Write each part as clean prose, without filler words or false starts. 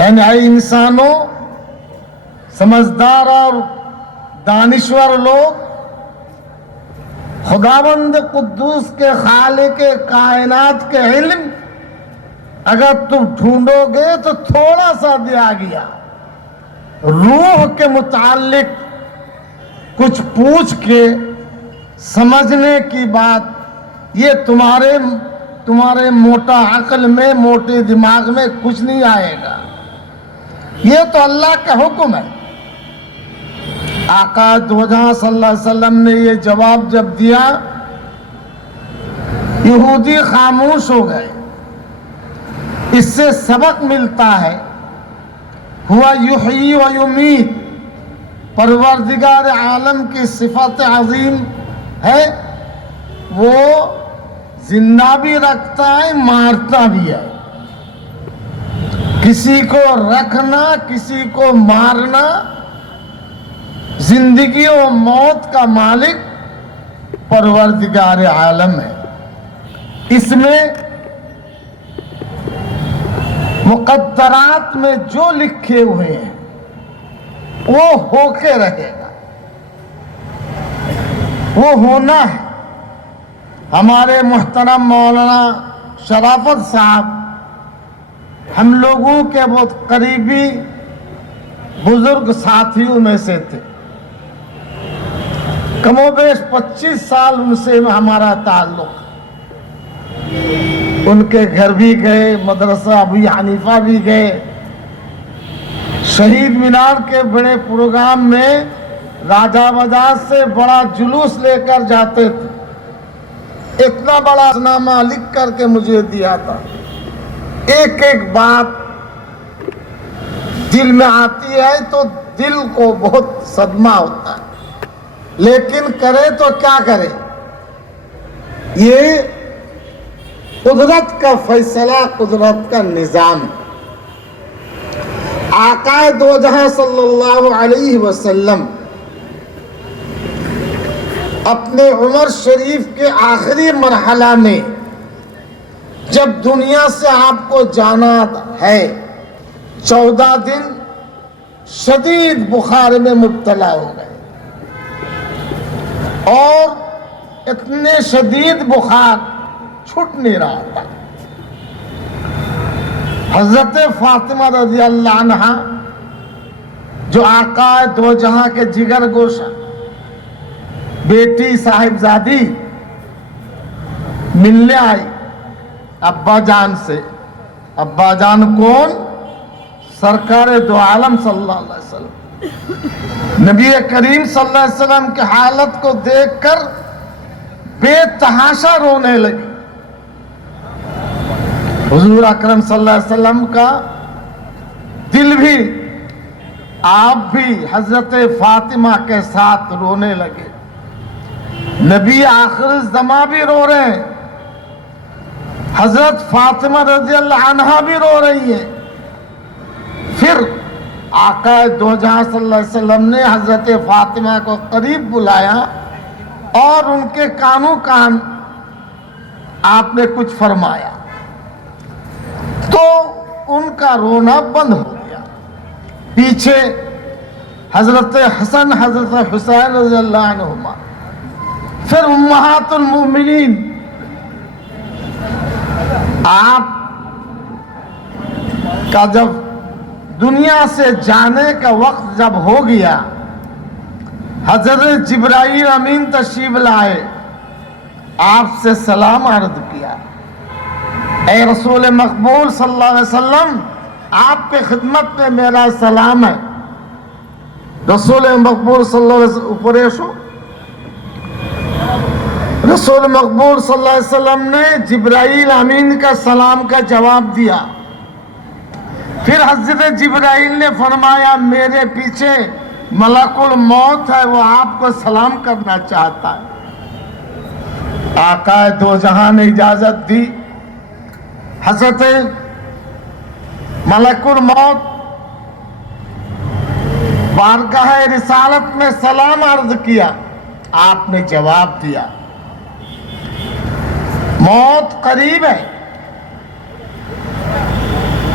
یعنی اے انسانوں، سمجھدار اور دانشور لوگ، خداوند قدوس کے خالق کائنات کے علم اگر تم ڈھونڈو گے تو تھوڑا سا دیا گیا. روح کے متعلق کچھ پوچھ کے سمجھنے کی بات، یہ تمہارے موٹا عقل میں، موٹے دماغ میں کچھ نہیں آئے گا. یہ تو اللہ کا حکم ہے. آقا دو جہاں صلی اللہ علیہ وسلم نے یہ جواب جب دیا، یہودی خاموش ہو گئے. اس سے سبق ملتا ہے، ہوا یحیی و یمیت، پروردگار عالم کی صفت عظیم ہے، وہ زندہ بھی رکھتا ہے، مارتا بھی ہے. کسی کو رکھنا، کسی کو مارنا، زندگی و موت کا مالک پروردگار عالم ہے. اس میں مقدرات میں جو لکھے ہوئے ہیں وہ ہو کے رہے گا، وہ ہونا ہے. ہمارے محترم مولانا شرافت صاحب ہم لوگوں کے بہت قریبی بزرگ ساتھیوں میں سے تھے. کم و بیش 25 سال ان سے ہمارا تعلق. ان کے گھر بھی گئے، مدرسہ ابو حنیفہ بھی گئے. شہید مینار کے بڑے پروگرام میں راجہ بازار سے بڑا جلوس لے کر جاتے تھے. اتنا بڑا نامہ لکھ کر کے مجھے دیا تھا. ایک ایک بات دل میں آتی ہے تو دل کو بہت صدمہ ہوتا ہے، لیکن کرے تو کیا کرے. یہ قدرت کا فیصلہ، قدرت کا نظام ہے. آقا دو جہاں صلی اللہ علیہ وسلم اپنے عمر شریف کے آخری مرحلہ میں جب دنیا سے آپ کو جانا ہے، 14 دن شدید بخار میں مبتلا ہو گئے. اور اتنے شدید بخار چھٹ نہیں رہا تھا. حضرت فاطمہ رضی اللہ عنہا جو آقا دو جہاں کے جگر گوشہ بیٹی صاحبزادی ملنے آئی ابا جان سے. ابا جان کون؟ سرکار دو عالم صلی اللہ علیہ وسلم. نبی کریم صلی اللہ علیہ وسلم کی حالت کو دیکھ کر بے تحاشا رونے لگی. حضور اکرم صلی اللہ علیہ وسلم کا دل بھی، آپ بھی حضرت فاطمہ کے ساتھ رونے لگے. نبی آخر الزمان بھی رو رہے ہیں، حضرت فاطمہ رضی اللہ عنہا بھی رو رہی ہے. پھر آقا دو جہاں صلی اللہ علیہ وسلم نے حضرت فاطمہ کو قریب بلایا اور ان کے کانوں کان آپ نے کچھ فرمایا تو ان کا رونا بند ہو گیا. پیچھے حضرت حسن، حضرت حسین رضی اللہ عنہما، پھر امہات المؤمنین. آپ کا جب دنیا سے جانے کا وقت جب ہو گیا، حضرت جبرائیل امین تشریف لائے، آپ سے سلام عرض کیا. اے رسول مقبول صلی اللہ علیہ وسلم، آپ کے خدمت میں میرا سلام ہے. رسول مقبول صلی اللہ علیہ وسلم پریشو رسول مقبول صلی اللہ علیہ وسلم نے جبرائیل امین کا سلام کا جواب دیا. پھر حضرت جبرائیل نے فرمایا میرے پیچھے ملک الموت ہے، وہ آپ کو سلام کرنا چاہتا ہے. آقا دو جہاں نے اجازت دی. حضرت ملک الموت بارگاہ رسالت میں سلام عرض کیا. آپ نے جواب دیا موت قریب ہے.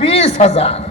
20,000।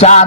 4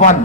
1।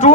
2,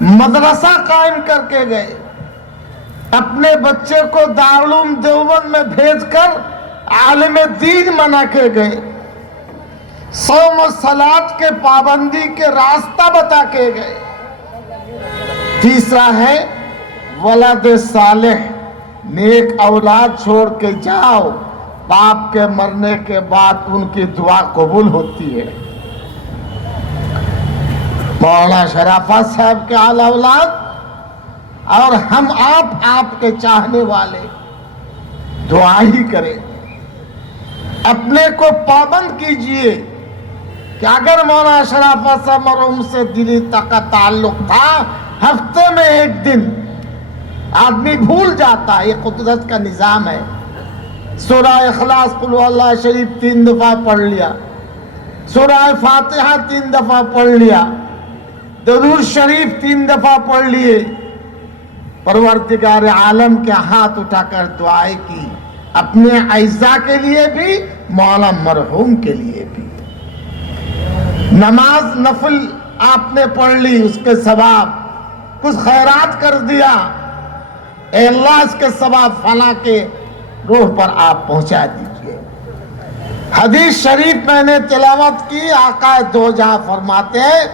مدرسہ قائم کر کے گئے، اپنے بچے کو دارالعلوم دیوبند میں بھیج کر عالم دین بنا کے گئے، صوم و صلات کے پابندی کے راستہ بتا کے گئے۔ تیسرا ہے ولد صالح، نیک اولاد چھوڑ کے جاؤ، باپ کے مرنے کے بعد ان کی دعا قبول ہوتی ہے۔ مولانا شرافت صاحب کے اعلی اولاد اور ہم آپ کے چاہنے والے دعا ہی کریں، اپنے کو پابند کیجئے کہ اگر مولانا شرافت صاحب مرحوم سے دلی تک کا تعلق تھا، ہفتے میں ایک دن آدمی بھول جاتا ہے، یہ قدرت کا نظام ہے۔ سورہ اخلاص قل هو اللہ شریف 3 دفعہ پڑھ لیا، سورہ فاتحہ 3 دفعہ پڑھ لیا، درود شریف 3 دفعہ پڑھ لیے، پروردگار عالم کے ہاتھ اٹھا کر دعائیں کی، اپنے اعزاء کے لیے بھی، مولا مرحوم کے لیے بھی۔ نماز نفل آپ نے پڑھ لی، اس کے ثواب، کچھ خیرات کر دیا، اے اللہ اس کے ثواب فلاں کے روح پر آپ پہنچا دیجئے۔ حدیث شریف میں نے تلاوت کی، آقا دو جہاں فرماتے ہیں